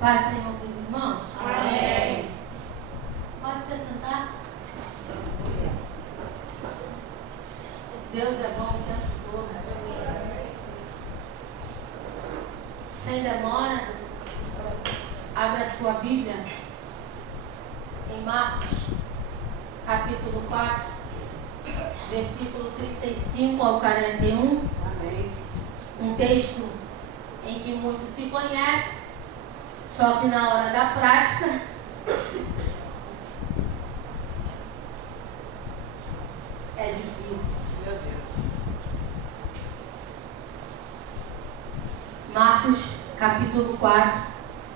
Paz, Senhor, dos irmãos. Amém. Pode se sentar. Deus é bom o tempo todo. Sem demora, abra a sua Bíblia em Marcos, capítulo 4, versículo 35 ao 41. Amém. Um texto em que muito se conhece, só que na hora da prática é difícil. Meu Deus. Marcos, capítulo 4,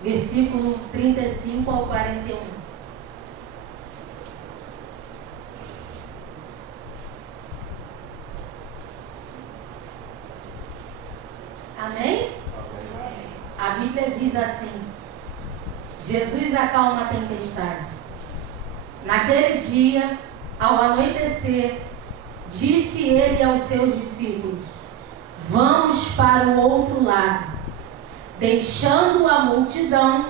versículo 35 ao 41. Amém? A Bíblia diz assim: Jesus acalma a tempestade. Naquele dia, ao anoitecer, disse ele aos seus discípulos: vamos para o outro lado. Deixando a multidão,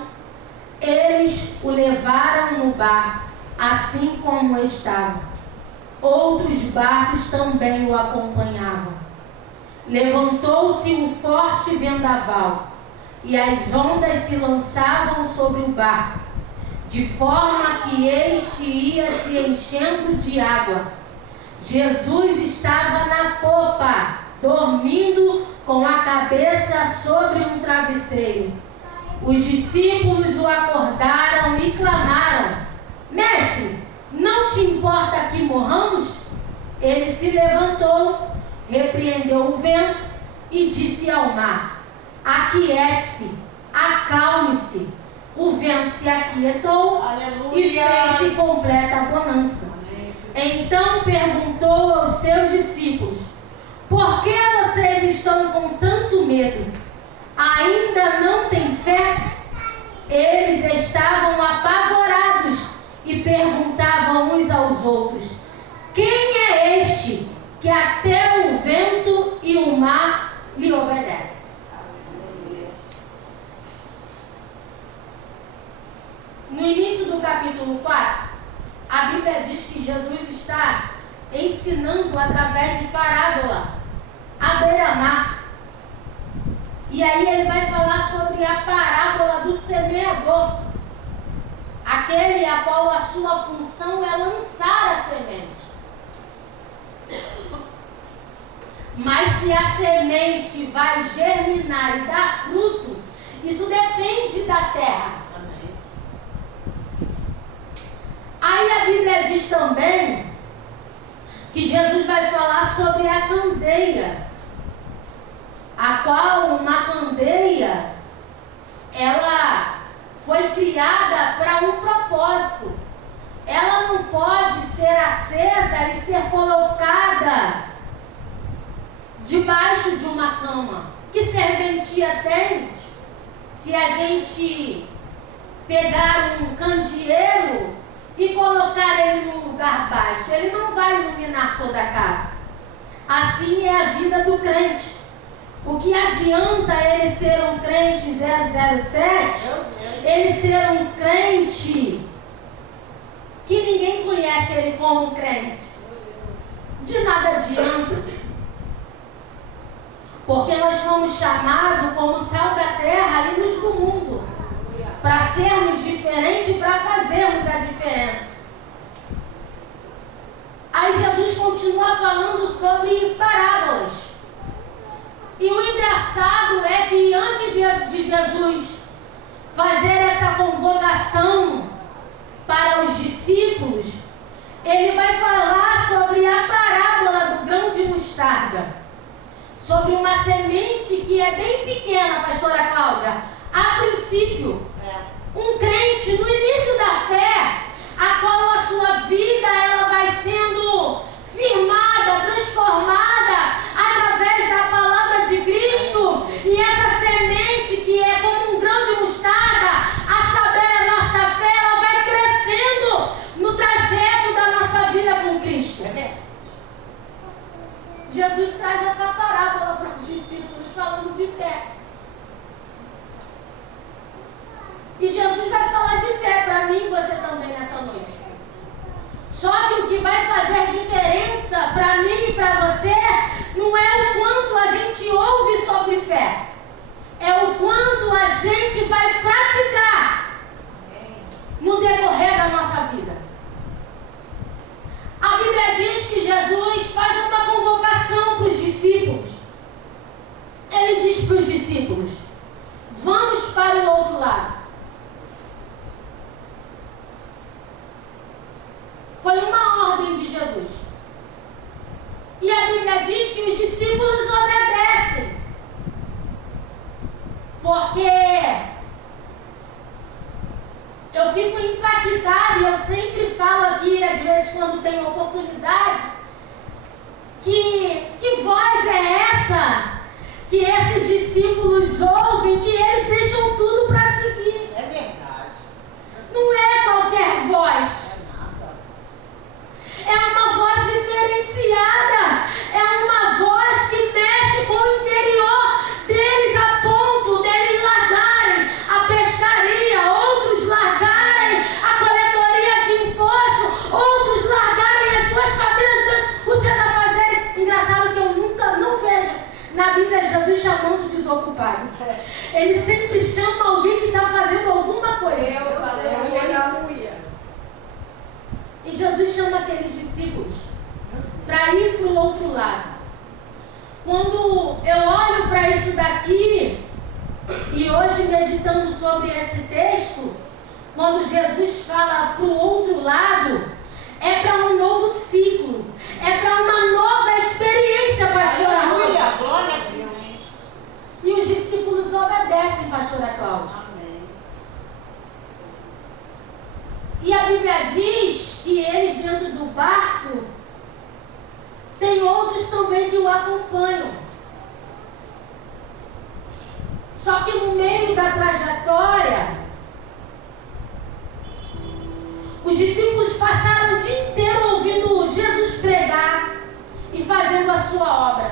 eles o levaram no barco, assim como estava. Outros barcos também o acompanhavam. Levantou-se um forte vendaval, e as ondas se lançavam sobre o barco, de forma que este ia se enchendo de água. Jesus estava na popa, dormindo com a cabeça sobre um travesseiro. Os discípulos o acordaram e clamaram: Mestre, não te importa que morramos? Ele se levantou, repreendeu o vento e disse ao mar: aquiete-se, acalme-se. O vento se aquietou. Aleluia. E fez-se completa bonança. Então perguntou aos seus discípulos: por que vocês estão com tanto medo? Ainda não têm fé? Eles estavam apavorados e perguntavam uns aos outros: quem é este que até o vento e o mar lhe obedecem? No início do capítulo 4, a Bíblia diz que Jesus está ensinando através de parábola à beira-mar. E aí ele vai falar sobre a parábola do semeador, aquele a qual a sua função é lançar a semente. Mas se a semente vai germinar e dar fruto, isso depende da terra. Aí a Bíblia diz também que Jesus vai falar sobre a candeia, a qual uma candeia, ela foi criada para um propósito. Ela não pode ser acesa e ser colocada debaixo de uma cama. Que serventia tem se a gente pegar um candeeiro e colocar ele num lugar baixo? Ele não vai iluminar toda a casa. Assim é a vida do crente. O que adianta ele ser um crente 007, ele ser um crente que ninguém conhece ele como crente? De nada adianta. Porque nós fomos chamados como sal da terra e luz do mundo, para sermos diferentes, para fazermos a diferença. Aí Jesus continua falando sobre parábolas. E o engraçado é que antes de Jesus fazer essa convocação para os discípulos, ele vai falar sobre a parábola do grão de mostarda, sobre uma semente que é bem pequena, pastora Cláudia. A princípio, um crente no início da fé, a qual a sua vida ela vai sendo firmada, transformada através da palavra de Cristo, e essa semente que é como um grão de mostarda, a saber a nossa fé, ela vai crescendo no trajeto da nossa vida com Cristo. Jesus traz essa parábola para os discípulos falando de fé. E Jesus vai falar de fé para mim e você também nessa noite. Só que o que vai fazer diferença para mim e para você não é o quanto a gente ouve sobre fé. É o quanto a gente vai praticar no decorrer da nossa vida. A Bíblia diz que Jesus faz uma convocação para os discípulos. Ele diz para os discípulos: vamos para o outro lado. Foi uma ordem de Jesus. E a Bíblia diz que os discípulos obedecem. Porque eu fico impactada, e eu sempre falo aqui, às vezes quando tenho oportunidade, que voz é essa que esses discípulos ouvem, que eles deixam tudo para seguir. É verdade. Não é qualquer voz. É uma voz diferenciada. É uma voz que mexe com o interior deles, a ponto deles largarem a pescaria, outros largarem a coletoria de imposto, outros largarem as suas famílias, os seus afazeres. Engraçado que eu nunca, não vejo na Bíblia Jesus chamando desocupado. Ele sempre chama alguém que está fazendo alguma coisa. E Jesus chama aqueles discípulos para ir para o outro lado. Quando eu olho para isso daqui, e hoje meditando sobre esse texto, quando Jesus fala para o outro lado, é para um novo ciclo, é para uma nova experiência, pastora Cláudia. Glória a Deus. E os discípulos obedecem, pastora Cláudia. Amém. E a Bíblia diz que eles dentro do barco tem outros também que o acompanham. Só que no meio da trajetória, os discípulos passaram o dia inteiro ouvindo Jesus pregar e fazendo a sua obra.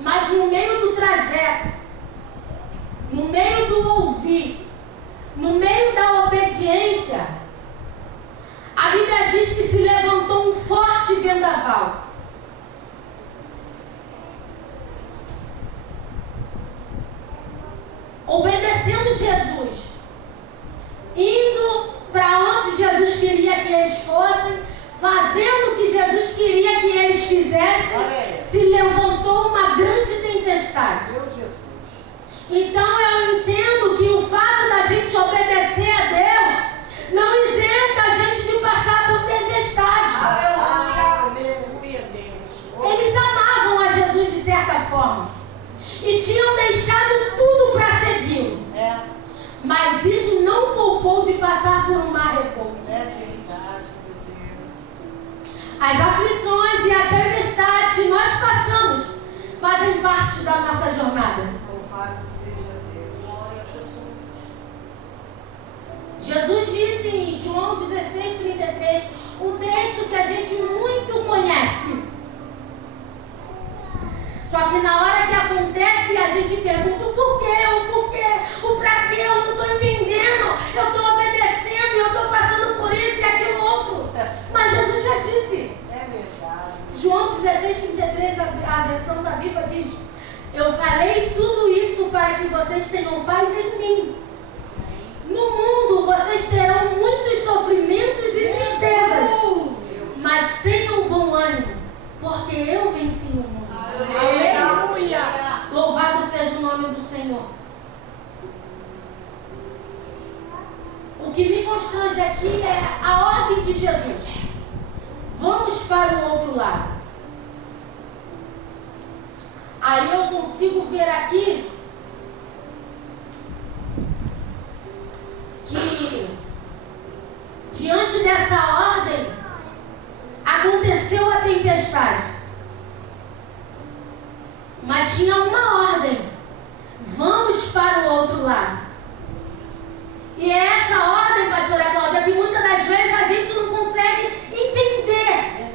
Mas no meio do trajeto, no meio do ouvir, no meio da obediência, a Bíblia diz que se levantou um forte vendaval. Obedecendo Jesus, indo para onde Jesus queria que eles fossem, fazendo o que Jesus queria que eles fizessem, se levantou uma grande tempestade. Então eu entendo que o fato da gente obedecer a Deus não isenta a gente de passar por tempestade. Aleluia, Deus. Eles amavam a Jesus de certa forma e tinham deixado tudo para segui-lo. Mas isso não poupou de passar por um mar revolto. É verdade, meu Deus. As aflições e a tempestade que nós passamos fazem parte da nossa jornada. Louvado seja Deus. Glória a Jesus. Jesus disse em João 16:33, um texto que a gente muito conhece. Só que na hora que acontece, a gente pergunta o porquê, o pra quê, eu não estou entendendo, eu estou obedecendo, eu estou passando por isso e aquilo outro. Mas Jesus já disse. É verdade. João 16:33, a versão da Bíblia diz: eu falei tudo isso para que vocês tenham paz em mim. No mundo vocês terão muitos sofrimentos e tristezas, mas tenham bom ânimo, porque eu venci o mundo. Aleluia. Louvado seja o nome do Senhor. O que me constrange aqui é a ordem de Jesus. Vamos para o outro lado. Aí eu consigo ver aqui que diante dessa ordem aconteceu a tempestade. Mas tinha uma ordem: vamos para o outro lado. E é essa ordem, pastora Cláudia, que muitas das vezes a gente não consegue entender.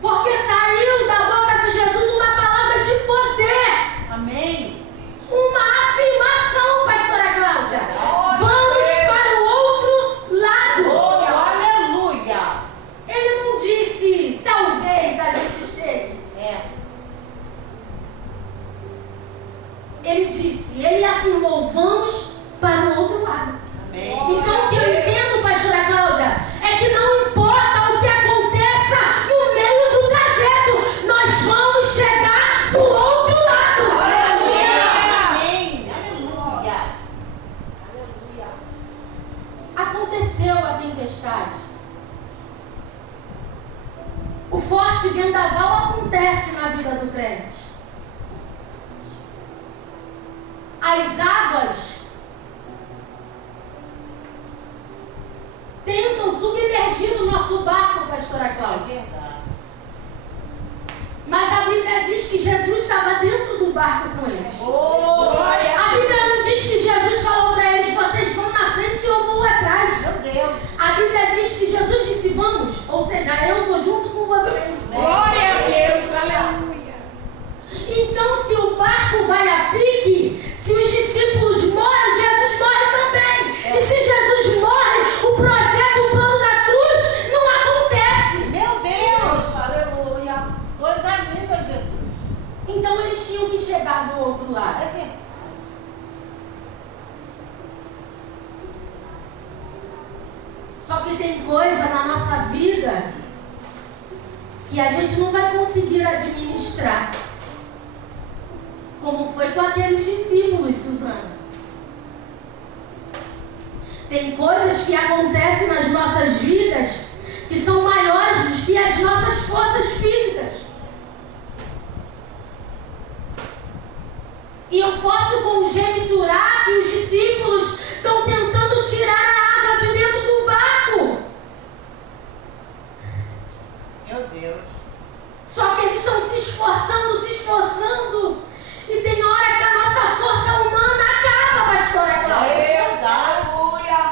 Porque saiu da boca de Jesus uma palavra de poder. Amém. Uma afirmação ele disse, ele afirmou, vamos para o outro lado. Amém. Então o que eu entendo, pastora Cláudia, é que não importa o que aconteça no meio do trajeto, nós vamos chegar no outro lado. Amém. Aleluia. Aleluia. Aconteceu a tempestade. O forte vendaval acontece na vida do crente. As águas tentam submergir o nosso barco, pastora Cláudia. Mas a Bíblia diz que Jesus estava dentro do barco com eles. A Bíblia não diz que Jesus falou para eles, vocês vão na frente e eu vou atrás. Meu Deus. A Bíblia diz que Jesus disse, vamos, ou seja, eu vou junto com vocês. Glória a Deus. Aleluia. Então, se o barco vai a pique, se os discípulos morrem, Jesus morre também. E se Jesus morre, o projeto, o plano da cruz não acontece. Meu Deus. Aleluia. Coisa linda, Jesus. Então, eles tinham que chegar do outro lado. É verdade. Só que tem coisa na nossa vida que a gente não vai conseguir administrar. Como foi com aqueles discípulos, Suzana. Tem coisas que acontecem nas nossas vidas que são maiores do que as nossas forças físicas. E eu posso conjecturar que os discípulos estão tentando tirar a água de dentro do barco. Meu Deus. Só que eles estão se esforçando. E tem hora que a nossa força humana acaba, pastora Cláudia. Aleluia.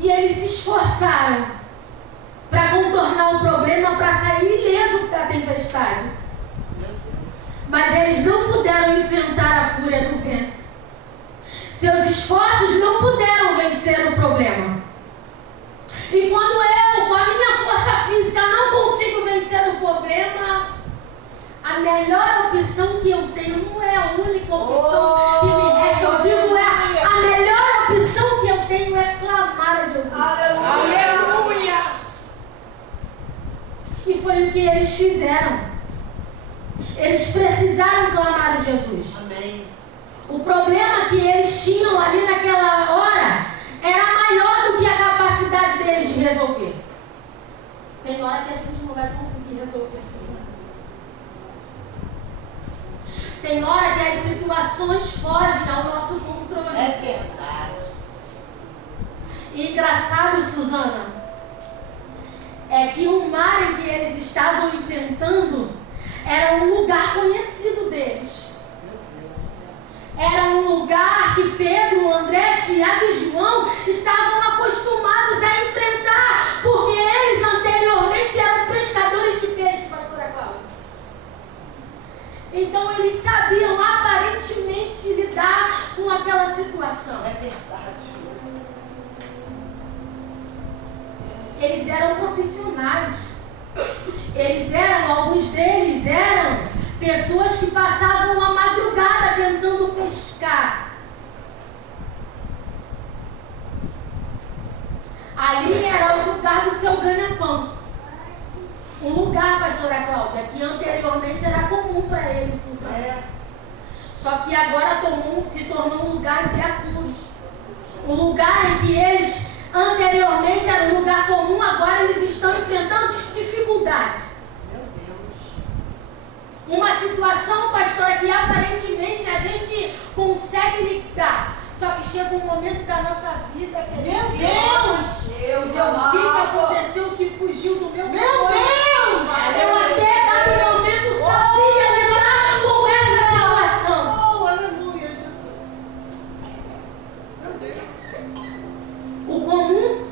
E eles se esforçaram para contornar o problema, para sair ileso da tempestade. Mas eles não puderam enfrentar a fúria do vento. Seus esforços não puderam vencer o problema. E quando eu, com a minha força física, não consigo vencer o problema, a melhor opção que eu tenho, não é a única opção que me resta, eu digo a melhor opção que eu tenho é clamar a Jesus. Aleluia. E foi o que eles fizeram. Eles precisaram clamar a Jesus. Amém. O problema que eles tinham ali naquela hora era maior do que a capacidade deles de resolver. Tem hora que a gente não vai conseguir resolver, Suzana. Tem hora que as situações fogem ao nosso controle. É verdade. E engraçado, Suzana, é que o mar em que eles estavam enfrentando era um lugar conhecido deles. Era um lugar que Pedro, André, Tiago e João estavam acostumados a enfrentar, porque eles anteriormente eram pescadores de peixe, pastora Cláudia. Então eles sabiam aparentemente lidar com aquela situação. É verdade. Eles eram profissionais. Alguns deles eram pessoas que passavam a madrugada tentando pescar. Ali era o lugar do seu ganha-pão. Um lugar, pastora Cláudia, que anteriormente era comum para eles, Suzana. Só que agora se tornou um lugar de apuros. Um lugar em que eles anteriormente era um lugar comum, agora eles estão enfrentando dificuldades. Meu Deus. Uma situação, pastora, que aparentemente a gente consegue lidar. Só que chega um momento da nossa vida que a gente... Meu Deus! O que aconteceu que fugiu do meu Meu controle? Deus! Eu até dado momento sabia lidar com essa situação. Oh, aleluia, Jesus. Meu Deus. O comum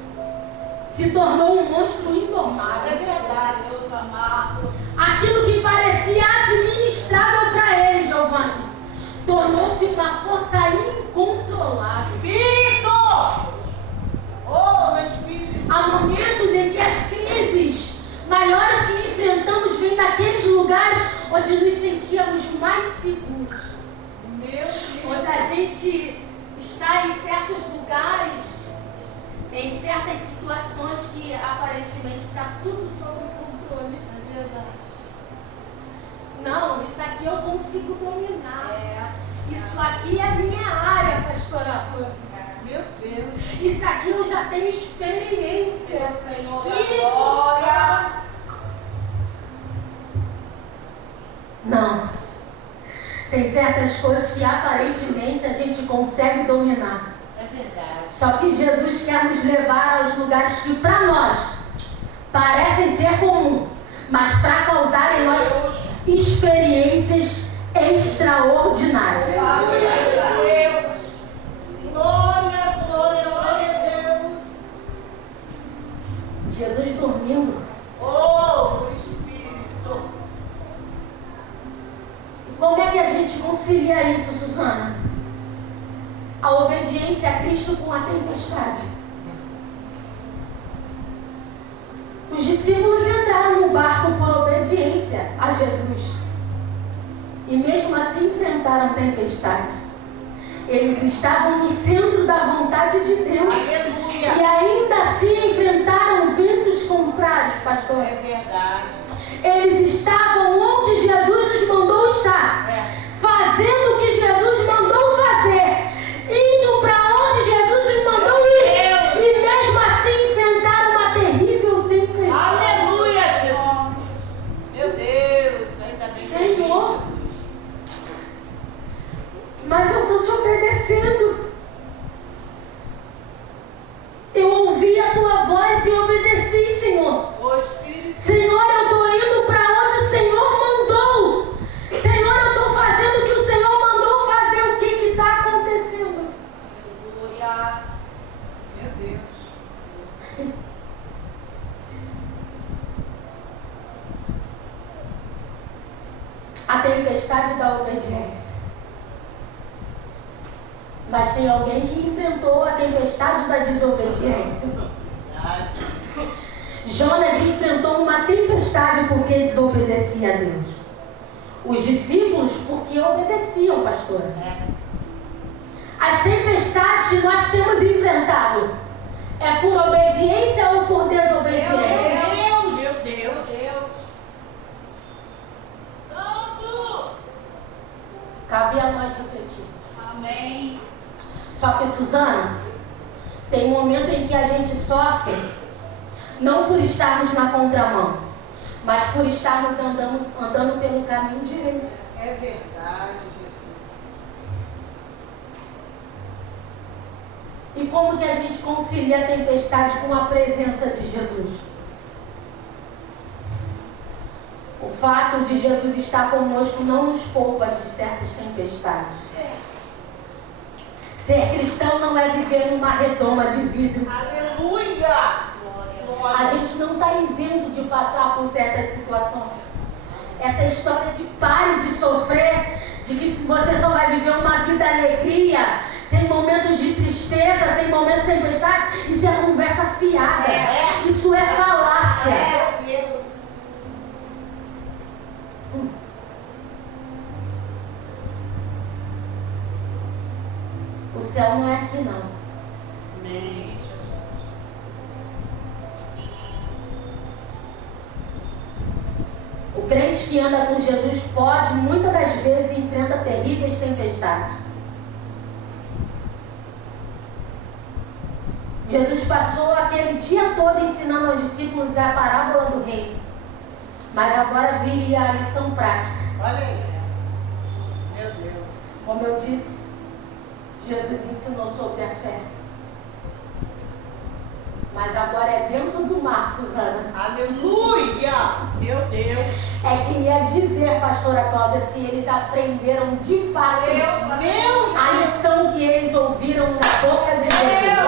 se tornou um monstro É indomável. verdade, Deus amado. Aquilo que parecia administrável para eles, Giovanni, tornou-se uma força incontrolável. Espírito! Oh, meu Espírito. Há momentos em que as crises maiores que enfrentamos vêm daqueles lugares onde nos sentíamos mais seguros, Meu Deus. onde a gente está em certos lugares, em certas situações que aparentemente está tudo sob controle. É verdade. Não, isso aqui eu consigo dominar. É. Isso aqui é a minha área, pastora Rosa. Meu Deus. Isso aqui eu já tenho experiência. Meu Senhor, Espírito glória. Santo. Não. Tem certas coisas que aparentemente a gente consegue dominar. É verdade. Só que Jesus quer nos levar aos lugares que para nós parecem ser comum, mas para causar em nós experiências extraordinárias. Glória a Deus. Glória, glória, glória a Deus. Jesus dormindo. Oh, Espírito. E como é que a gente concilia isso, Suzana? A obediência a Cristo com a tempestade. Os discípulos entraram no barco por obediência a Jesus. E mesmo assim enfrentaram a tempestade. Eles estavam no centro da vontade de Deus. Aleluia. E ainda assim enfrentaram ventos contrários, pastor. É verdade. Eles estavam onde Jesus os mandou estar. Fazendo o que Jesus mandou fazer. Indo para onde Jesus os mandou ir. E mesmo assim enfrentaram uma terrível tempestade. Aleluia, Jesus. Meu Deus. Ainda bem. Senhor. Mas eu estou te obedecendo. Eu ouvi a tua voz e obedeci, Senhor. Ô Espírito. Senhor, eu estou indo para onde o Senhor mandou. Senhor, eu estou fazendo o que o Senhor mandou fazer. O que está acontecendo? Aleluia. Meu Deus. A tempestade da obediência. Mas tem alguém que enfrentou a tempestade da desobediência. Verdade. Jonas enfrentou uma tempestade porque desobedecia a Deus. Os discípulos porque obedeciam, pastora. As tempestades que nós temos enfrentado é por obediência ou por desobediência? Meu Deus. Santo. Cabe a nós refletir. Amém. Só que, Suzana, tem um momento em que a gente sofre, não por estarmos na contramão, mas por estarmos andando pelo caminho direito. É verdade, Jesus. E como que a gente concilia a tempestade com a presença de Jesus? O fato de Jesus estar conosco não nos poupa de certas tempestades. Ser cristão não é viver numa redoma de vidro. Aleluia. A gente não está isento de passar por certas situações. Essa história de pare de sofrer, de que você só vai viver uma vida alegria, sem momentos de tristeza, sem momentos de tempestade, isso é conversa fiada. Isso é falácia. O céu não é aqui, não. Amém, Jesus. O crente que anda com Jesus pode, muitas das vezes, enfrenta terríveis tempestades. Jesus passou aquele dia todo ensinando aos discípulos a parábola do reino. Mas agora viria a lição prática. Olha isso. Meu Deus. Como eu disse, Jesus ensinou sobre a fé. Mas agora é dentro do mar, Suzana. Aleluia. Meu Deus. É que ia dizer, pastora Cláudia, se eles aprenderam de fato a lição que eles ouviram na boca de Jesus.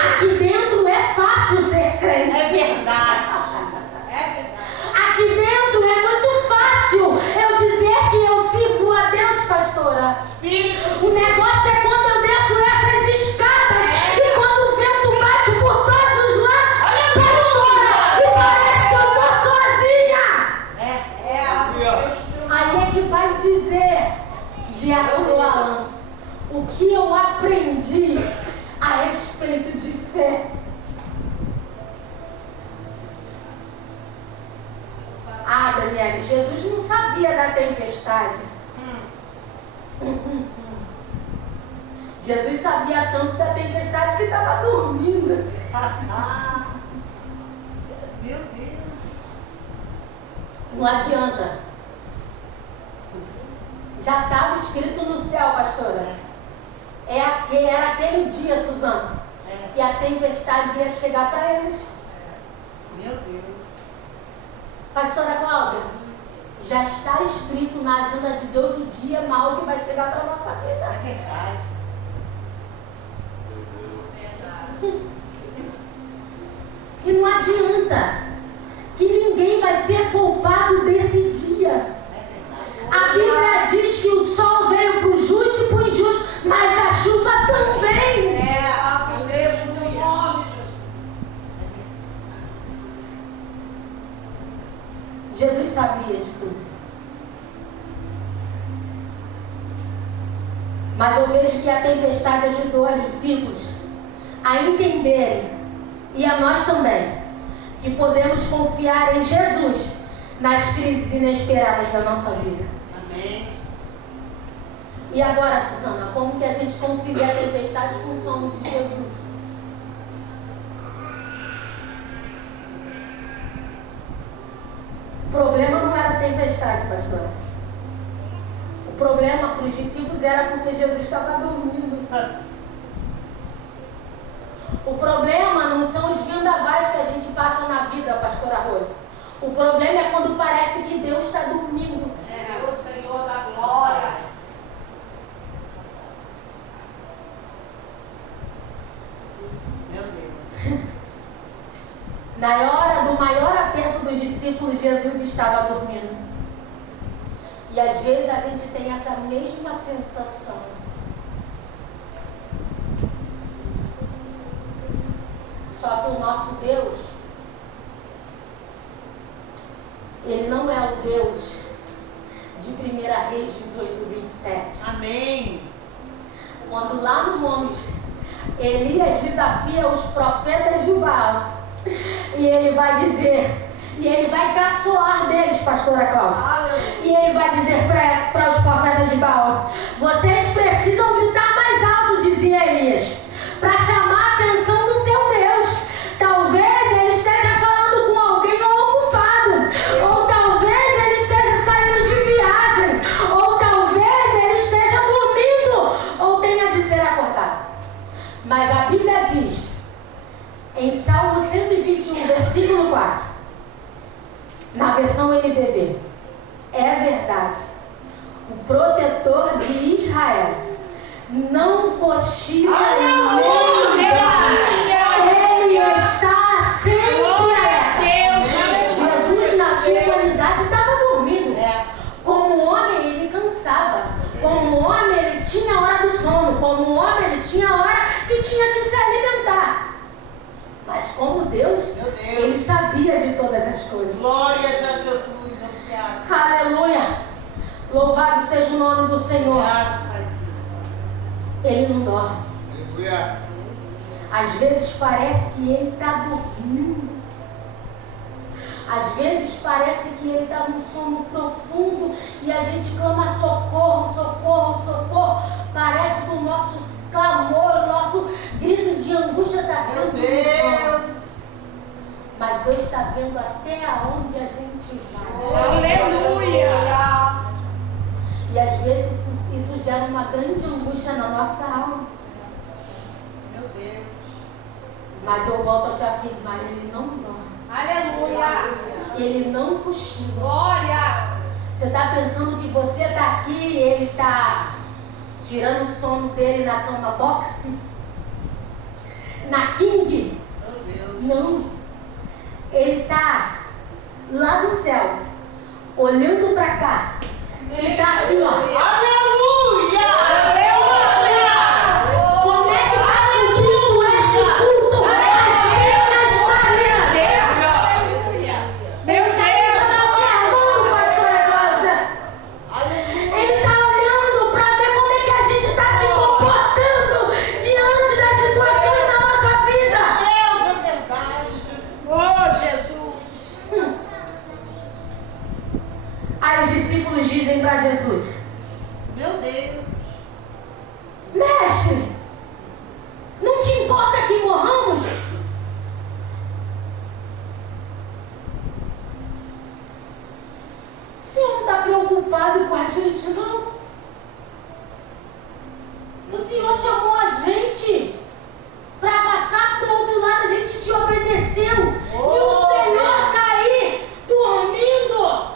Aqui dentro é fácil ser crente. É verdade. Aqui dentro é muito fácil eu dizer que eu sirvo a Deus, pastora. Espírito. O negócio é quando eu desço essas escadas e quando o vento bate por todos os lados, pastora, e parece que eu estou sozinha. Diácono Alan, o que eu aprendi a respeito de fé. Ah, Daniela, Jesus não sabia da tempestade. Jesus sabia tanto da tempestade que estava dormindo. Meu Deus. Não adianta. Já estava escrito no céu, pastora. Era aquele dia, Suzana, que a tempestade ia chegar para eles. Meu Deus. Pastora Cláudia, já está escrito na agenda de Deus o dia mau que vai chegar para a nossa vida. É verdade. E não adianta que ninguém vai ser poupado desse dia. A Bíblia diz que o sol veio para o justo e para o injusto, mas a chuva também. Seja o teu nome, Jesus. Jesus sabia de tudo. Mas eu vejo que a tempestade ajudou os discípulos a entenderem, e a nós também, que podemos confiar em Jesus nas crises inesperadas da nossa vida. Amém. E agora, Suzana, como que a gente concilia a tempestade com o sono de Jesus? O problema não era a tempestade, pastora. O problema para os discípulos era porque Jesus estava dormindo. O problema não são os vendavais que a gente passa na vida, pastora Rosa. O problema é quando parece que Deus está dormindo. É o Senhor da glória. Meu Deus. Na hora do maior aperto dos discípulos, Jesus estava dormindo. E às vezes a gente tem essa mesma sensação. Só que o nosso Deus, Ele não é o Deus de 1 Reis 18, 27. Amém. Quando lá no monte, Elias desafia os profetas de Baal. E ele vai dizer, e ele vai caçoar deles, pastora Cláudia. E ele vai dizer para os profetas de Baal: vocês precisam gritar mais alto, dizia Elias, para chamar a atenção do seu Deus. Talvez ele esteja falando com alguém ocupado, ou talvez ele esteja saindo de viagem, ou talvez ele esteja dormindo, ou tenha de ser acordado. Mas a Bíblia diz, em Salmo 121, versículo 4, na versão NBV, é verdade, o protetor de Israel não cochila nem dorme. Ele está sempre alerta. Jesus, na sua humanidade, estava dormindo. Como homem, ele cansava. Como homem, ele tinha a hora do sono. Como homem, ele tinha a hora que tinha que se alimentar. Mas como Deus, ele sabia de todas as coisas. Glórias a Jesus. Obrigado. Aleluia. Louvado seja o nome do Senhor. Ele não dorme. Aleluia. Às vezes parece que ele está dormindo. Às vezes parece que ele está num sono profundo e a gente clama socorro, socorro, socorro. Parece que o nosso clamor, o nosso grito de angústia está sendo ouvido. Mas Deus está vendo até aonde a gente vai. Aleluia. E às vezes isso gera uma grande angústia na nossa alma. Meu Deus. Mas eu volto a te afirmar, ele não dorme. Aleluia. Ele não cochila. Glória. Você está pensando que você está aqui e ele está tirando o sono dele na cama boxe? Na King? Meu Deus. Não. Ele está lá do céu, olhando para cá. E está assim, ó. Aleluia. Aleluia. Como é que está subindo esse culto? As paredes. Aleluia. Ele está observando, pastora Cláudia. Ele está olhando para Aí os discípulos dizem para Jesus: Meu Deus. Mestre, não te importa que morramos? O Senhor não está preocupado com a gente, não? O Senhor chamou a gente para passar para o outro lado, a gente te obedeceu. E o Senhor está aí, dormindo,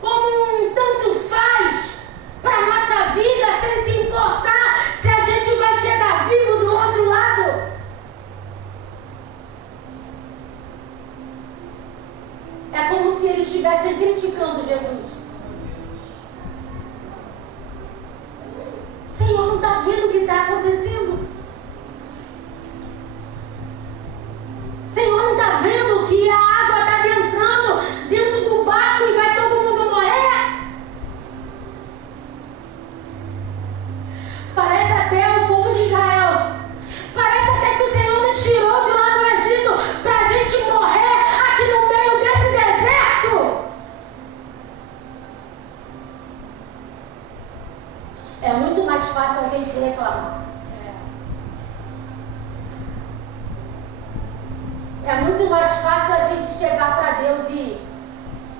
como um tanto faz para a nossa vida, sem se importar se a gente vai chegar vivo do outro lado. É como se eles estivessem criticando Jesus. Senhor, não está vendo o que está acontecendo? Senhor, não está vendo que a água está entrando dentro do barco e vai todo mundo morrer? Parece até o povo de Israel. Parece até que o Senhor nos tirou de lá do Egito para a gente morrer aqui no meio desse deserto. É muito mais fácil a gente reclamar. É muito mais fácil a gente chegar para Deus e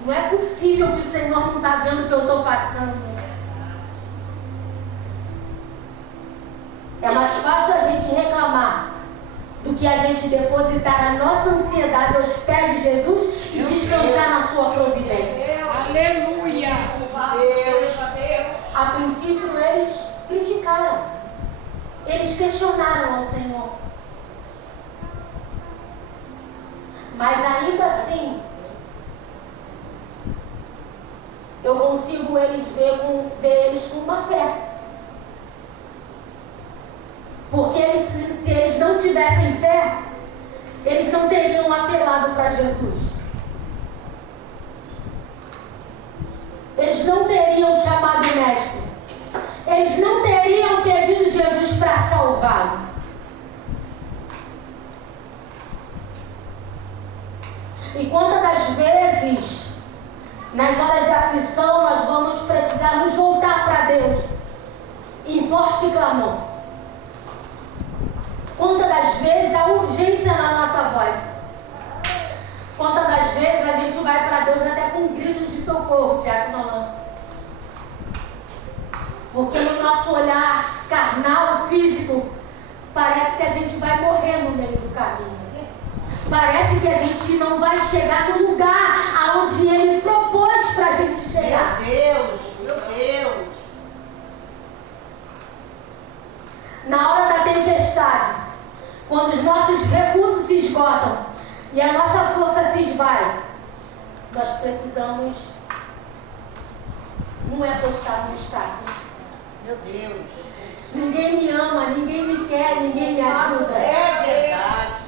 não é possível que o Senhor não está vendo o que eu estou passando. É mais fácil a gente reclamar do que a gente depositar a nossa ansiedade aos pés de Jesus e descansar na sua providência. Aleluia. A princípio eles criticaram, eles questionaram ao Senhor. Mas ainda assim, eu consigo ver eles com uma fé. Porque se eles não tivessem fé, eles não teriam apelado para Jesus. Eles não teriam chamado o mestre. Eles não teriam pedido Jesus para salvá-lo. E quantas das vezes, nas horas da aflição, nós vamos precisar nos voltar para Deus em forte clamor? Quantas das vezes há urgência na nossa voz? Quantas das vezes a gente vai para Deus até com gritos de socorro, Tiago Nolan? Porque no nosso olhar carnal, físico, parece que a gente vai morrer no meio do caminho. Parece que a gente não vai chegar no lugar aonde Ele propôs para a gente chegar. Meu Deus, meu Deus. Na hora da tempestade, quando os nossos recursos se esgotam e a nossa força se esvai, nós precisamos, não é postar no status: Meu Deus. ninguém me ama, ninguém me quer, ninguém me ajuda. É verdade.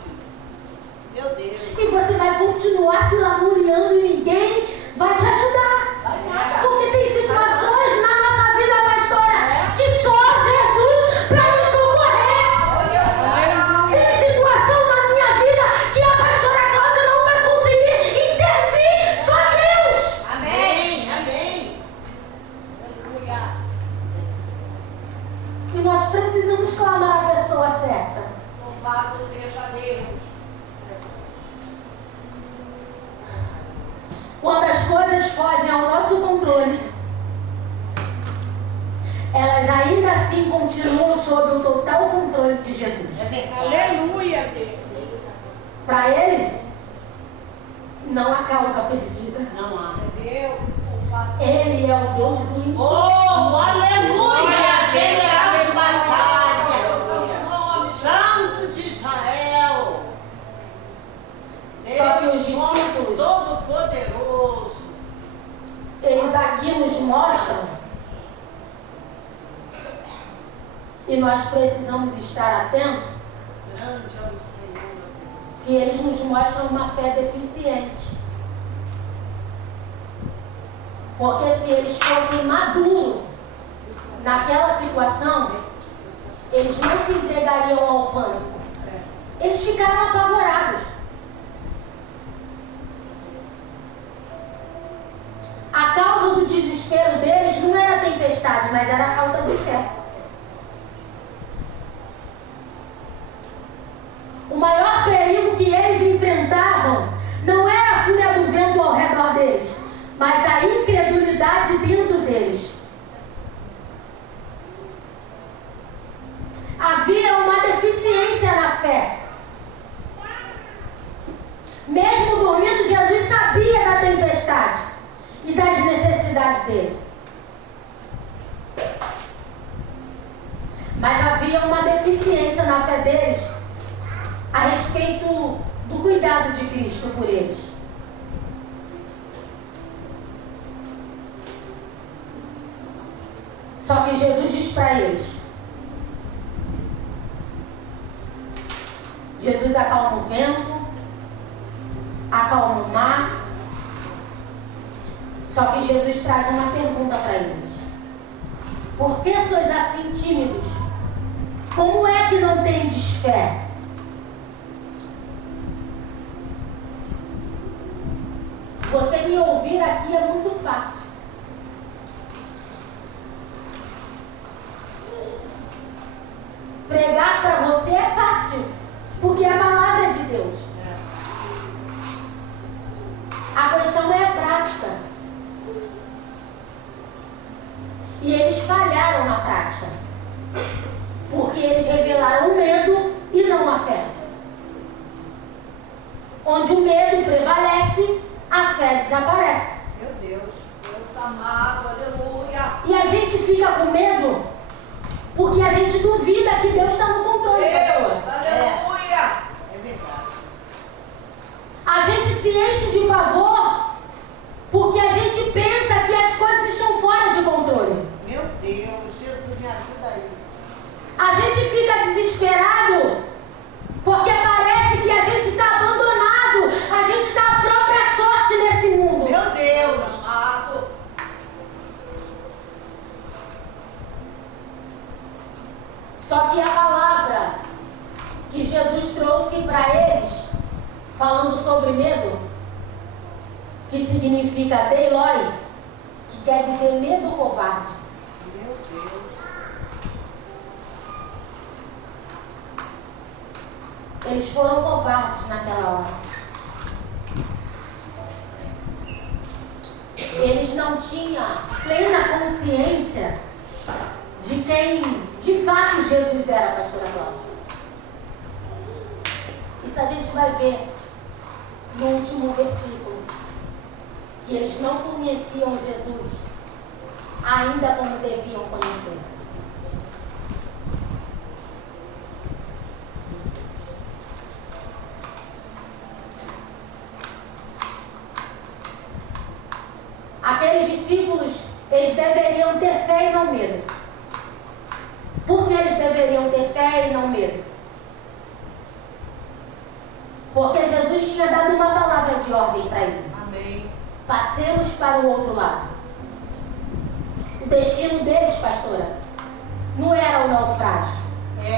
Meu Deus. E você vai continuar se lamuriando e ninguém vai te ajudar. Porque tem situações na nossa vida, pastora, que só Jesus para nos socorrer. Tem situação na minha vida que a pastora Cláudia não vai conseguir intervir, só Deus. Amém, amém. E nós precisamos clamar a pessoa certa. Louvado seja Deus. Quando as coisas fogem ao nosso controle, elas ainda assim continuam sob o total controle de Jesus. Aleluia, Deus. Para Ele, não há causa perdida. Não há. Ele é o Deus do impossível. Oh, aleluia! General de batalha. Santo de Israel. Só que os discípulos, Todo-Poderoso. eles aqui nos mostram, e nós precisamos estar atentos, Grande é o Senhor, meu Deus. que eles nos mostram uma fé deficiente. Porque se eles fossem maduros naquela situação, eles não se entregariam ao pânico. Eles ficaram apavorados. A causa do desespero deles não era a tempestade, mas era a falta de fé. O maior perigo que eles enfrentavam não era a fúria do vento ao redor deles, mas a incredulidade dentro deles. Havia uma deficiência na fé. Mesmo dormindo, Jesus sabia da tempestade e das necessidades dele. Mas havia uma deficiência na fé deles a respeito do cuidado de Cristo por eles. Só que Jesus diz para eles: Jesus acalma o vento, acalma o mar. Só que Jesus traz uma pergunta para eles: por que sois assim tímidos? Como é que não tendes fé? Você me ouvir aqui é muito fácil. Pregar para você é fácil, porque é a palavra de Deus. A questão é a prática. E eles falharam na prática, porque eles revelaram o medo e não a fé. Onde o medo prevalece, a fé desaparece. Meu Deus, Deus amado, aleluia. E a gente fica com medo porque a gente duvida que Deus está no controle, pessoas. Aleluia. É verdade. A gente se enche de pavor porque a gente pensa que as coisas estão fora de controle. Meu Deus, Jesus, me ajuda aí. A gente fica desesperado porque parece que a gente está abandonado, a gente está à própria sorte nesse mundo. Meu Deus amado. Só que a palavra que Jesus trouxe para eles, falando sobre medo, que significa deiloi, que quer dizer medo covarde. Meu Deus. Eles foram covardes naquela hora. Eles não tinham plena consciência de quem de fato Jesus era, pastora Cláudia. Isso a gente vai ver no último versículo, que eles não conheciam Jesus ainda como deviam conhecer. Aqueles discípulos, eles deveriam ter fé e não medo. Por que eles deveriam ter fé e não medo? Porque Jesus tinha dado uma palavra de ordem para ele. Amém. Passemos para o outro lado. O destino deles, pastora, não era o naufrágio,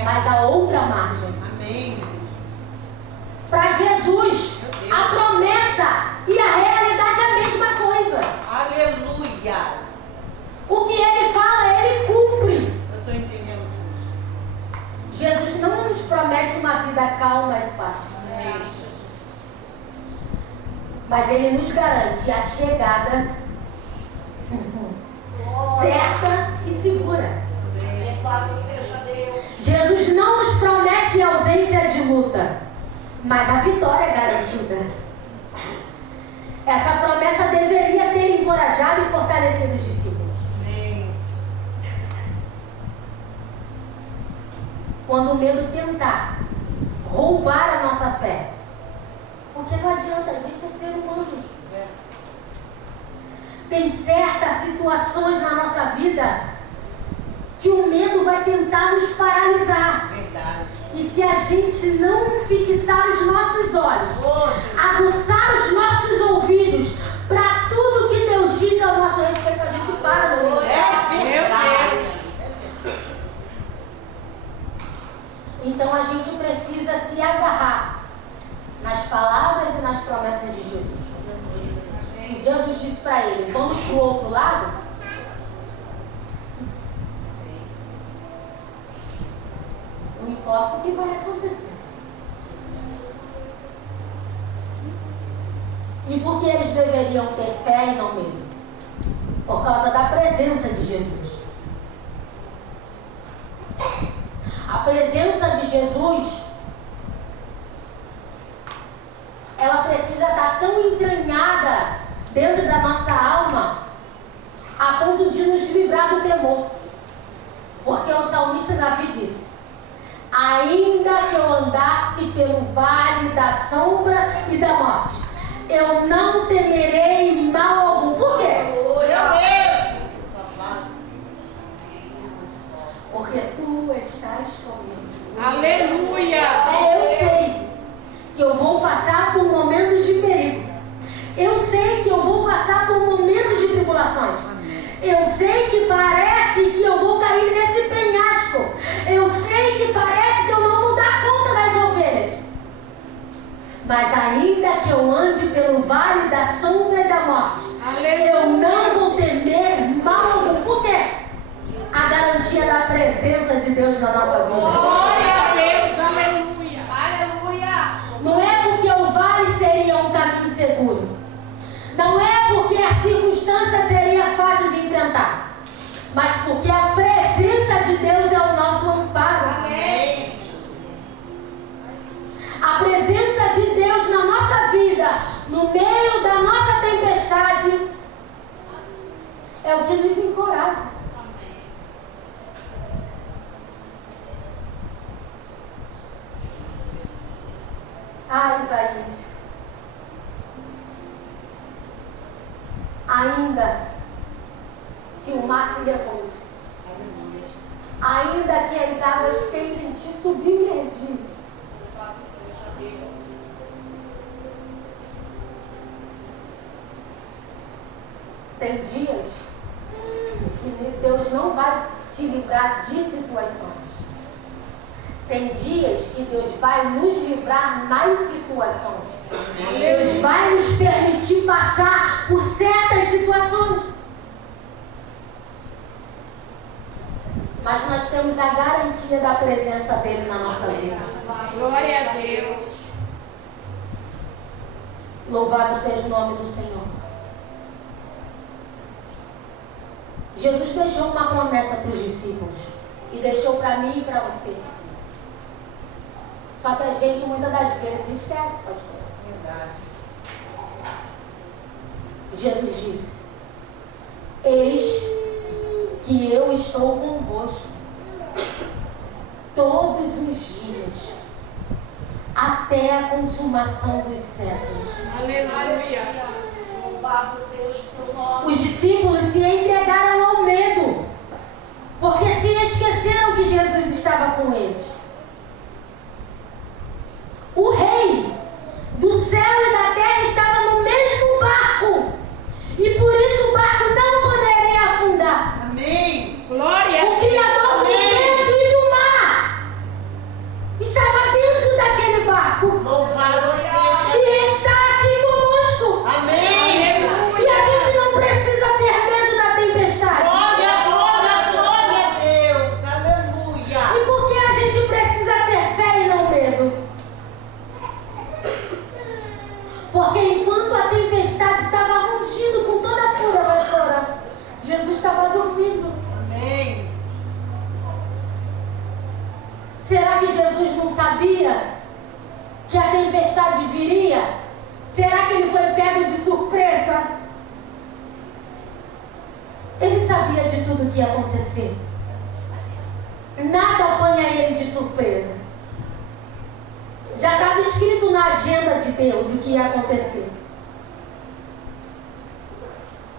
mas a outra margem. Amém. Para Jesus, a promessa e a realidade é a mesma coisa. Aleluia. O que ele fala, ele cumpre. Eu estou entendendo tudo. Jesus não nos promete uma vida calma e fácil, Amém, Jesus. mas ele nos garante a chegada certa e segura. Louvado seja Deus. Jesus não nos promete ausência de luta, mas a vitória é garantida. Essa promessa deveria ter encorajado e fortalecido os discípulos. Amém. Quando o medo tentar roubar a nossa fé, porque não adianta, a gente é ser humano. Tem certas situações na nossa vida que o medo vai tentar nos paralisar. Verdade. E se a gente não fixar os nossos olhos, aguçar os nossos ouvidos para tudo que Deus diz ao nosso respeito, a gente para no meio. É verdade. Então a gente precisa se agarrar nas palavras e nas promessas de Jesus. Se Jesus disse para ele: vamos para o outro lado? Não importa o que vai acontecer. E por que eles deveriam ter fé e não medo? Por causa da presença de Jesus. A presença de Jesus, ela precisa estar tão entranhada dentro da nossa alma, a ponto de nos livrar do temor. Porque o salmista Davi disse: ainda que eu andasse pelo vale da sombra e da morte, eu não temerei mal algum. Por quê? Porque tu estás comigo. Aleluia! Eu sei que eu vou passar por momentos de perigo. Eu sei que eu vou passar por momentos de tribulações. Eu sei que parece que eu vou cair nesse penhasco. Eu sei que parece que eu não vou dar conta das ovelhas. Mas ainda que eu ande pelo vale da sombra e da morte, eu não vou temer mal algum. Por quê? A garantia da presença de Deus na nossa vida. Glória a Deus, aleluia! Aleluia! Não é porque o vale seria um caminho seguro. Não é porque a circunstância seria fácil de enfrentar. Mas porque a presença de Deus é o nosso amparo. Amém! A presença de Deus na nossa vida, no meio da nossa tempestade, é o que nos encoraja. Ah, Isaías, ainda que o mar se levante, ainda que as águas tentem te submergir, tem dias que Deus não vai te livrar de situações. Tem dias que Deus vai nos livrar nas situações. Deus vai nos permitir passar por certas situações. Mas nós temos a garantia da presença dele na nossa vida. Glória a Deus! Louvado seja o nome do Senhor. Jesus deixou uma promessa para os discípulos. E deixou para mim e para você. Só que a gente muitas das vezes esquece, pastor. Verdade. Jesus disse: eis que eu estou convosco todos os dias, até a consumação dos séculos. Aleluia! Louvado seja o teu nome. Os discípulos se entregaram ao medo, porque se esqueceram que Jesus estava com eles. O rei do céu e da terra estava no mesmo barco, e por isso o barco não poderia afundar. Amém! Glória! O Criador do vento e do mar estava dentro daquele barco. Louvado seja! E está aqui conosco. Amém! E a gente não precisa ter medo da tempestade. Glória, glória, glória a Deus! Aleluia! E por que a gente precisa ter fé e não medo? Porque enquanto a tempestade estava rugindo com toda a fúria lá fora, Jesus estava dormindo. Amém! Será que Jesus não sabia que a tempestade viria? Será que ele foi pego de surpresa? Ele sabia de tudo o que ia acontecer. Nada apanha ele de surpresa. Já estava escrito na agenda de Deus o que ia acontecer.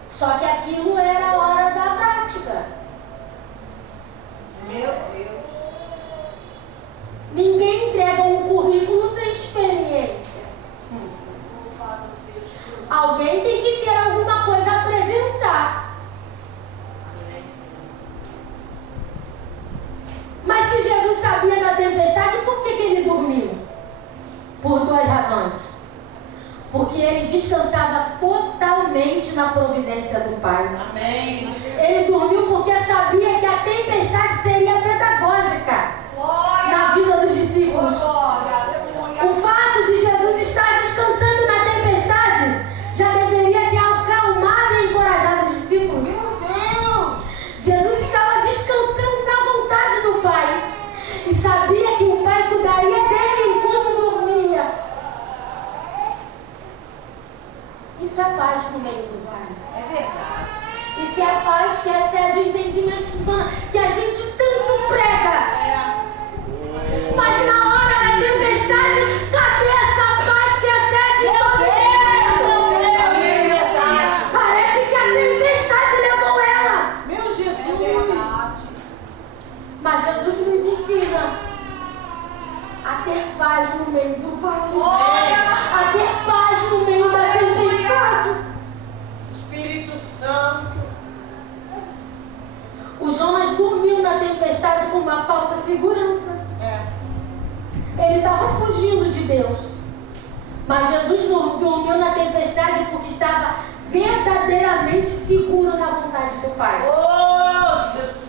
Só que aquilo era a hora da prática. Meu Deus! Ninguém entrega um currículo sem experiência. Louvado seja! Alguém tem que ter alguma coisa a apresentar. Mas se Jesus sabia da tempestade, por que ele dormiu? Por duas razões. Porque ele descansava totalmente plenamente na providência do Pai. Amém. Ele dormiu porque sabia que a tempestade seria pedagógica na vida dos discípulos. O fato de Jesus estar descansando na tempestade já deveria ter acalmado e encorajado os discípulos. Jesus estava descansando na vontade do Pai e sabia que o Pai cuidaria dele enquanto dormia. Isso é paz no meio do vale. É verdade. Isso é a paz que excede o entendimento, Suzana, que a gente tanto prega. Mas na hora da tempestade, cadê essa paz que excede todo o entendimento? Parece que a tempestade levou ela. Meu Jesus. Mas Jesus nos ensina a ter paz no meio do vale, a ter paz no meio da tempestade. Espírito Santo. O Jonas dormiu na tempestade com uma falsa segurança. Ele estava fugindo de Deus. Mas Jesus dormiu na tempestade porque estava verdadeiramente seguro na vontade do Pai. Oh, Jesus.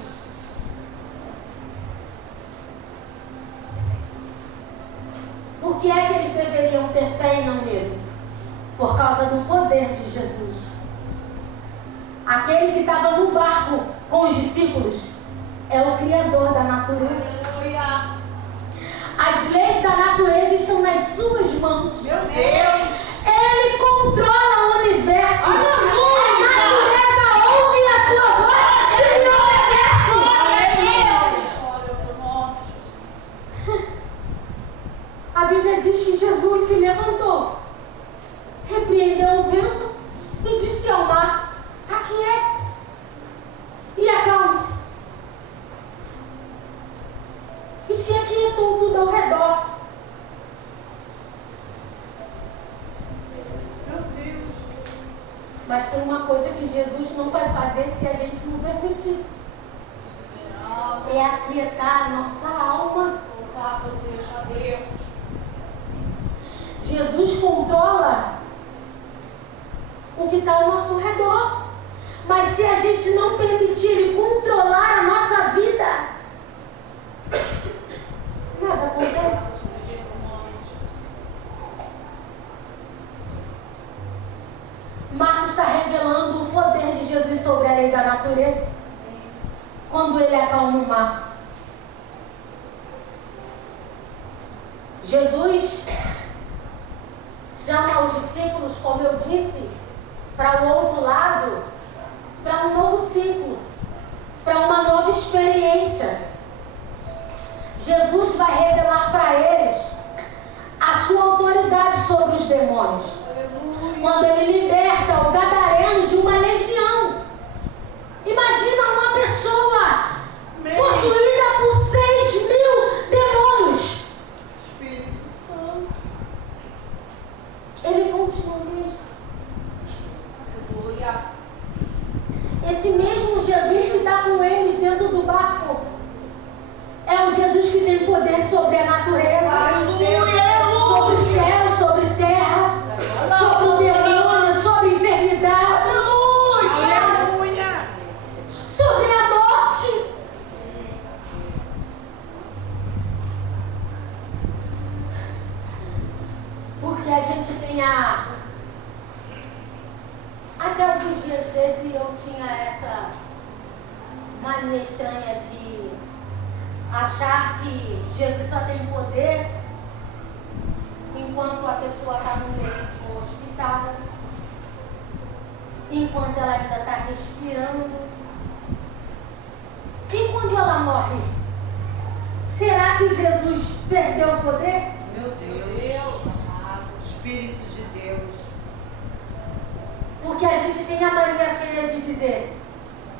Por que é que eles deveriam ter fé e não medo? Por causa do poder de Jesus. Aquele que estava no barco com os discípulos é o Criador da natureza. Aleluia. As leis da natureza estão nas suas mãos. Meu Deus. Ele controla o universo. Aleluia. A natureza ouve a sua voz e lhe obedece. Olha o teu nome. A Bíblia diz que Jesus se levantou, repreendeu o vento e disse ao mar: aquiete-se e acalme-se. E se aquietou tudo ao redor. Meu Deus. Mas tem uma coisa que Jesus não vai fazer se a gente não permitir. É aquietar a nossa alma. Louvado seja Deus. Jesus controla o que está ao nosso redor. Mas se a gente não permitir Ele controlar a nossa vida, nada acontece. Marcos está revelando o poder de Jesus sobre a lei da natureza. Quando Ele acalma o mar. Jesus chama os discípulos, como eu disse, para o outro lado, para um novo ciclo, para uma nova experiência. Jesus vai revelar para eles a sua autoridade sobre os demônios. Quando Ele liberta o gadareno de uma legião. Imagina uma pessoa possuída por 6.000 demônios. Espírito Santo. Ele continua mesmo. Aleluia. Esse mesmo Jesus que está com eles dentro do barco é o Jesus que tem poder sobre a natureza, sobre o céu, sobre terra, sobre o demônio, sobre a enfermidade, Aleluia. sobre a morte. Porque a gente tem até alguns dias desses eu tinha essa mania estranha de achar que Jesus só tem poder enquanto a pessoa está no leito de um hospital, enquanto ela ainda está respirando. E quando ela morre? Será que Jesus perdeu o poder? Meu Deus. Espírito de Deus. Porque a gente tem a mania feia de dizer: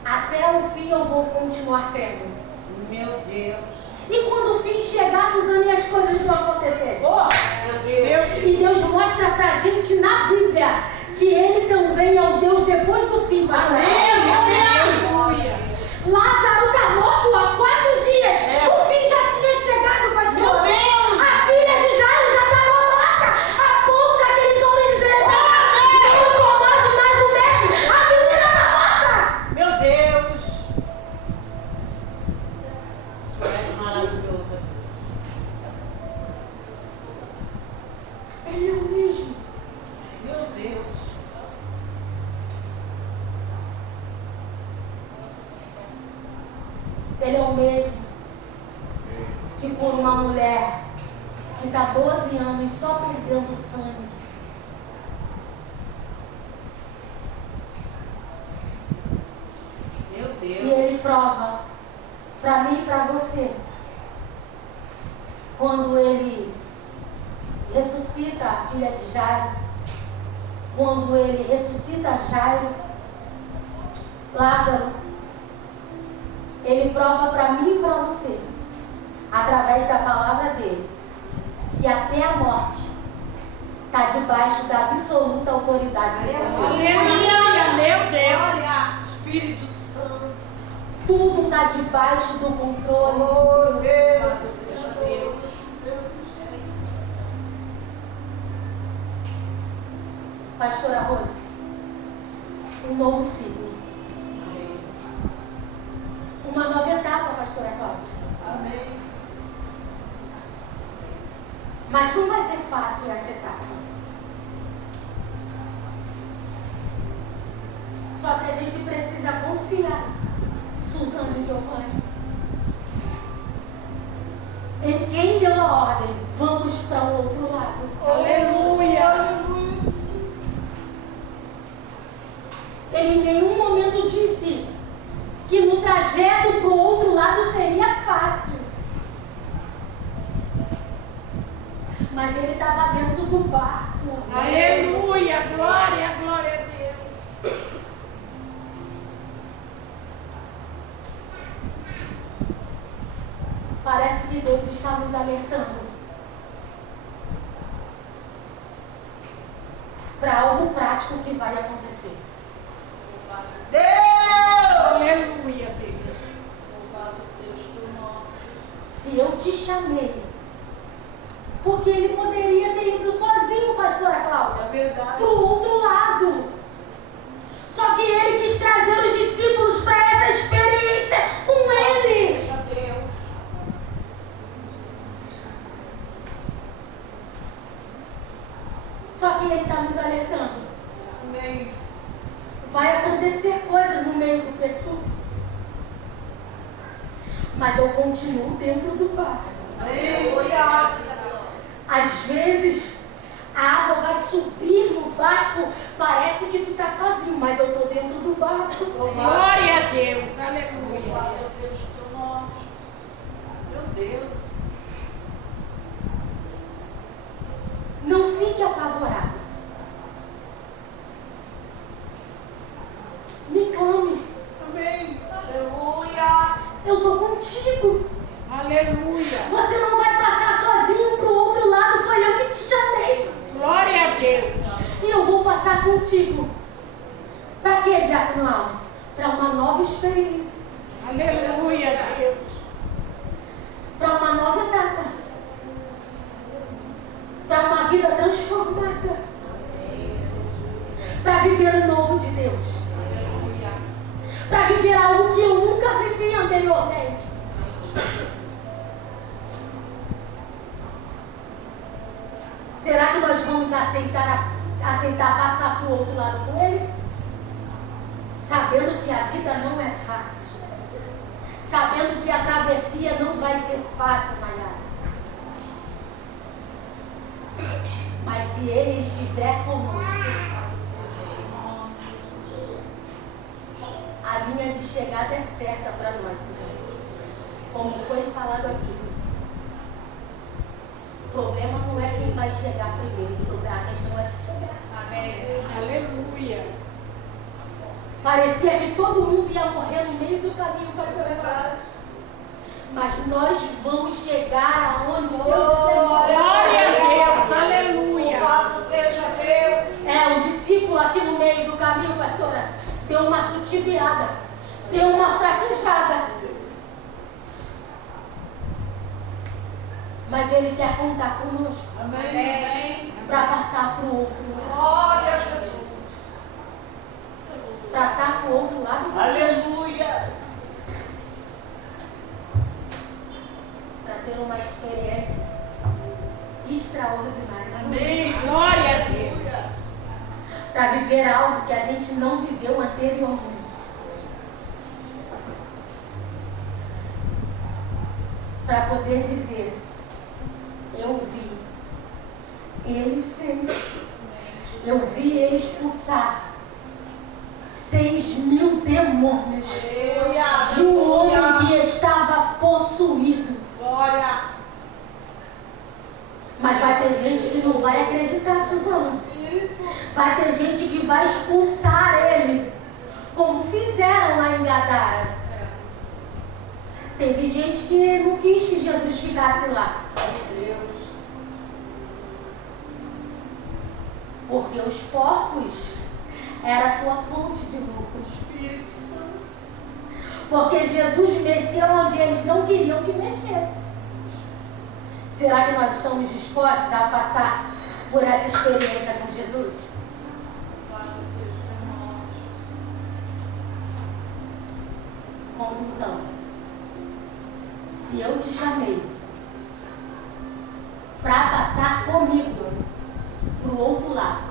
até o fim eu vou continuar crendo. Meu Deus. E quando o fim chegar, Suzana, e as coisas vão acontecer? Meu Deus. E Deus mostra pra gente na Bíblia que Ele também é o Deus depois do fim, pastor. Aleluia. Lázaro está morto há 4 dias. O fim já tinha chegado, pastor. Meu Deus. A filha de Jairo já estava morta. A ponto daqueles homens dizerem: não comande mais o Ele é o mesmo que por uma mulher que está 12 anos só perdendo sangue. Meu Deus. E Ele prova para mim e para você. Quando Ele ressuscita a filha de Jairo, quando Ele ressuscita Jairo, Lázaro, Ele prova para mim e para você, através da palavra dele, que até a morte está debaixo da absoluta autoridade de Deus. Aleluia, meu Deus. Espírito Santo. Tudo está debaixo do controle Oh, de Deus. Deus. Seja Deus. Pastora Rose, um novo ciclo. Uma nova etapa, pastora Cláudia. Amém. Mas não vai ser fácil essa etapa. Só que a gente precisa confiar, Suzana e Giovanni, em quem deu a ordem. Vamos para o outro lado. Aleluia. Ele em nenhum momento disse que no trajeto para o outro lado seria fácil. Mas ele estava dentro do barco. Aleluia. Glória, glória a Deus. Parece que Deus está nos alertando para algo prático que vai acontecer. Deus! Aleluia, Deus. Louvado seja o teu nome. Se eu te chamei, porque ele poderia ter ido sozinho, pastora Cláudia, É verdade. para o outro lado. Só que ele quis trazer os discípulos para essa experiência com ele. Seja Deus. Só que ele está nos alertando. Amém. Vai acontecer coisas no meio do percurso. Mas eu continuo dentro do barco. Aleluia. Às vezes, a água vai subir no barco, parece que tu está sozinho, mas eu estou dentro do barco. Glória a Deus. Aleluia. Louvado seja o teu nome, Jesus. Meu Deus. Não fique apavorado. Me clame. Amém. Aleluia. Eu estou contigo. Aleluia. Você não vai passar sozinho para o outro lado, foi eu que te chamei. Glória a Deus. E eu vou passar contigo. Para quê, Diácono Alves? Para uma nova experiência. Aleluia, Deus. Para uma nova etapa. Para uma vida transformada. Para viver o novo de Deus. Para viver algo que eu nunca vivi anteriormente. Será que nós vamos aceitar passar para o outro lado com ele? Sabendo que a vida não é fácil. Sabendo que a travessia não vai ser fácil, Maiara. Mas se ele estiver conosco, a linha de chegada é certa para nós, como foi falado aqui. O problema não é quem vai chegar primeiro, a questão é de chegar. Amém. Aleluia. Parecia que todo mundo ia morrer no meio do caminho para chegar. Mas nós vamos chegar aonde Deus Glória a Deus. Aleluia. Louvado seja Deus. o discípulo aqui no meio do caminho, pastora, deu uma tutiviada, deu uma fraquejada. Mas ele quer contar conosco. Amém. Para passar para o outro lado. Glória a Jesus. Passar para o outro lado. Aleluia. Para ter uma experiência extraordinária. Amém. Glória a Deus. Para viver algo que a gente não viveu anteriormente. para poder dizer: eu vi, ele fez. Eu vi ele expulsar 6.000 demônios de um homem que estava possuído. Glória. Mas vai ter gente que não vai acreditar, Suzana. Vai ter gente que vai expulsar ele, como fizeram lá em Gadara. Teve gente que não quis que Jesus ficasse lá. Porque os porcos era a sua fonte de lucro. Espírito Santo. Porque Jesus mexeu onde eles não queriam que mexesse. Será que nós estamos dispostos a passar por essa experiência com Jesus? Conclusão: se eu te chamei para passar comigo para o outro lado,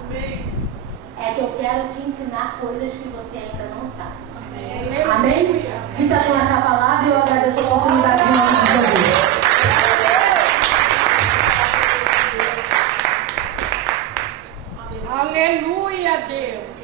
é que eu quero te ensinar coisas que você ainda não sabe. Amém? Fica com essa palavra e eu agradeço a oportunidade de nome de Jesus. Aleluia, Deus.